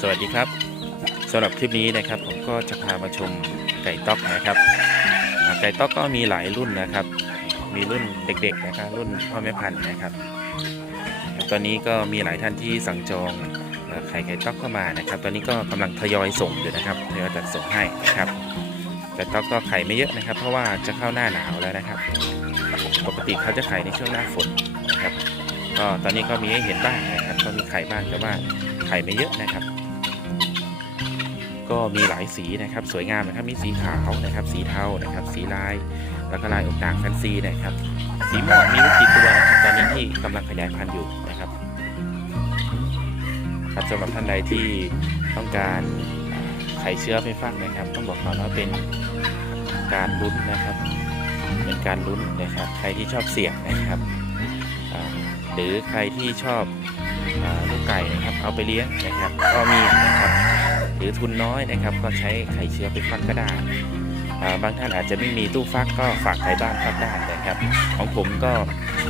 สวัสดีครับสำหรับคลิปนี้นะครับผมก็จะพามาชมไก่ต๊อกนะครับไก่ต๊อกก็มีหลายรุ่นนะครับ มีรุ่นเด็กๆนะครับรุ่นพ่อแม่พันธุ์นะครับ ตอนนี้ก็มีหลายท่านที่สั่งจองไข่ไก่ต๊อกเข้ามานะครับ ตอนนี้ก็กำลังทยอยส่งอยู่นะครับทยอยจัดส่งให้นะครับไก่ต๊อกก็ไข่ไม่เยอะนะครับ เพราะว่าจะเข้าหน้าหนาวแล้วนะครับ ปกติเขาจะไข่ในช่วงหน้าฝนนะครับก็ตอนนี้ก็มีให้เห็นบ้างนะครับก็มีไข่บ้างแต่ว่าไข่ไม่เยอะนะครับ ก็มีหลายสีนะครับสวยงามนะครับมีสีขาวนะครับ สีเทานะครับ สีลายแล้วก็ลายอกด่างแฟนซีนะครับ สีม่วงมีลูกกี่ตัวนะครับตอนนี้ที่กำลังขยายพันธุ์อยู่นะครับครับสำหรับท่านใดที่ต้องการไข่เชื้อไปฟักนะครับ ต้องบอกก่อนว่าเป็นการลุ้นนะครับ เป็นการลุ้นนะครับ ใครที่ชอบเสี่ยงนะครับหรือใครที่ชอบอลูกไก่นะครับ เอาไปเลี้ยงนะครับ ก็มีนะครับ หรือทุนน้อยนะครับ ก็ใช้ไข่เชื้อไปฟักก็ได้ บางท่านอาจจะไม่มีตู้ฟักก็ฝากไก่บ้านฟักได้นะครับ ของผมก็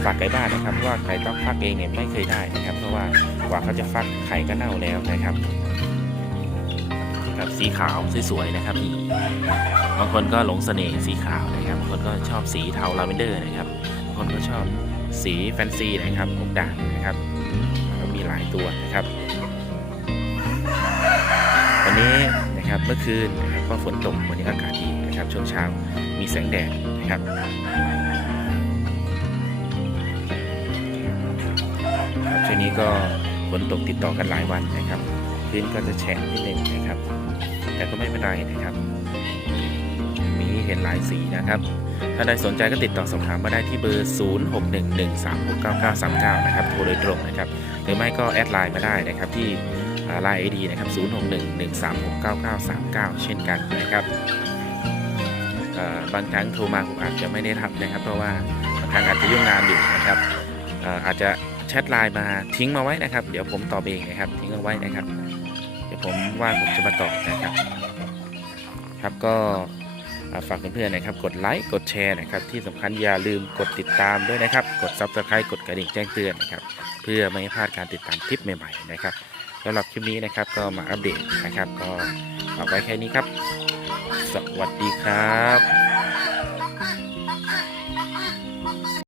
ฝากไก่บ้านนะครับว่าไก่ต้องฟักเองเนี่ยไม่เคยได้นะครับ เพราะว่ากว่าเขาจะฟักไข่ก็เน่าแล้วนะครับครับสีขาวสวยๆนะครับนี่บางคนก็หลงเสน่ห์สีขาวนะครับบางคนก็ชอบสีเทาลาเวนเดอร์นะครับบางคนก็ชอบสีแฟนซีนะครับอกด่างนะครับก็มีหลายตัวนะครับ นะครับเมื่อคืนนะครับก็ฝนตกวันนี้อากาศดีนะครับช่วงเช้ามีแสงแดดนะครับครับช่วงนี้ก็ฝนตกติดต่อกันหลายวันนะครับพื้นก็จะแฉะนิดหนึ่งนะครับ แต่ก็ไม่เป็นไรนะครับ มีเห็นหลายสีนะครับ ถ้าใดสนใจก็ติดต่อสอบถามมาได้ที่เบอร์ 0611369939 นะครับโทรโดยตรงนะครับ หรือไม่ก็แอดไลน์มาได้นะครับที่ ไลน์ไอดีนะครับ0611369939 เช่นกันนะครับบางครั้งโทรมาผมอาจจะไม่ได้รับนะครับ เพราะว่าบางครั้งอาจจะยุ่งงานอยู่นะครับอาจจะแชทไลน์มาทิ้งมาไว้นะครับ เดี๋ยวผมตอบเองนะครับทิ้งเอาไว้นะครับ เดี๋ยวผมว่างผมจะมาตอบนะครับ ครับก็ฝากเพื่อนๆนะครับ กดไลค์กดแชร์นะครับ ที่สำคัญอย่าลืมกดติดตามด้วยนะครับ กด Subscribe กดกระดิ่งแจ้งเตือนนะครับ เพื่อไม่ให้พลาดการติดตามคลิปใหม่ๆนะครับำหรับคลิปนี้นะครับ ก็มาอัปเดตนะครับ ก็เอาไว้แค่นี้ครับ สวัสดีครับ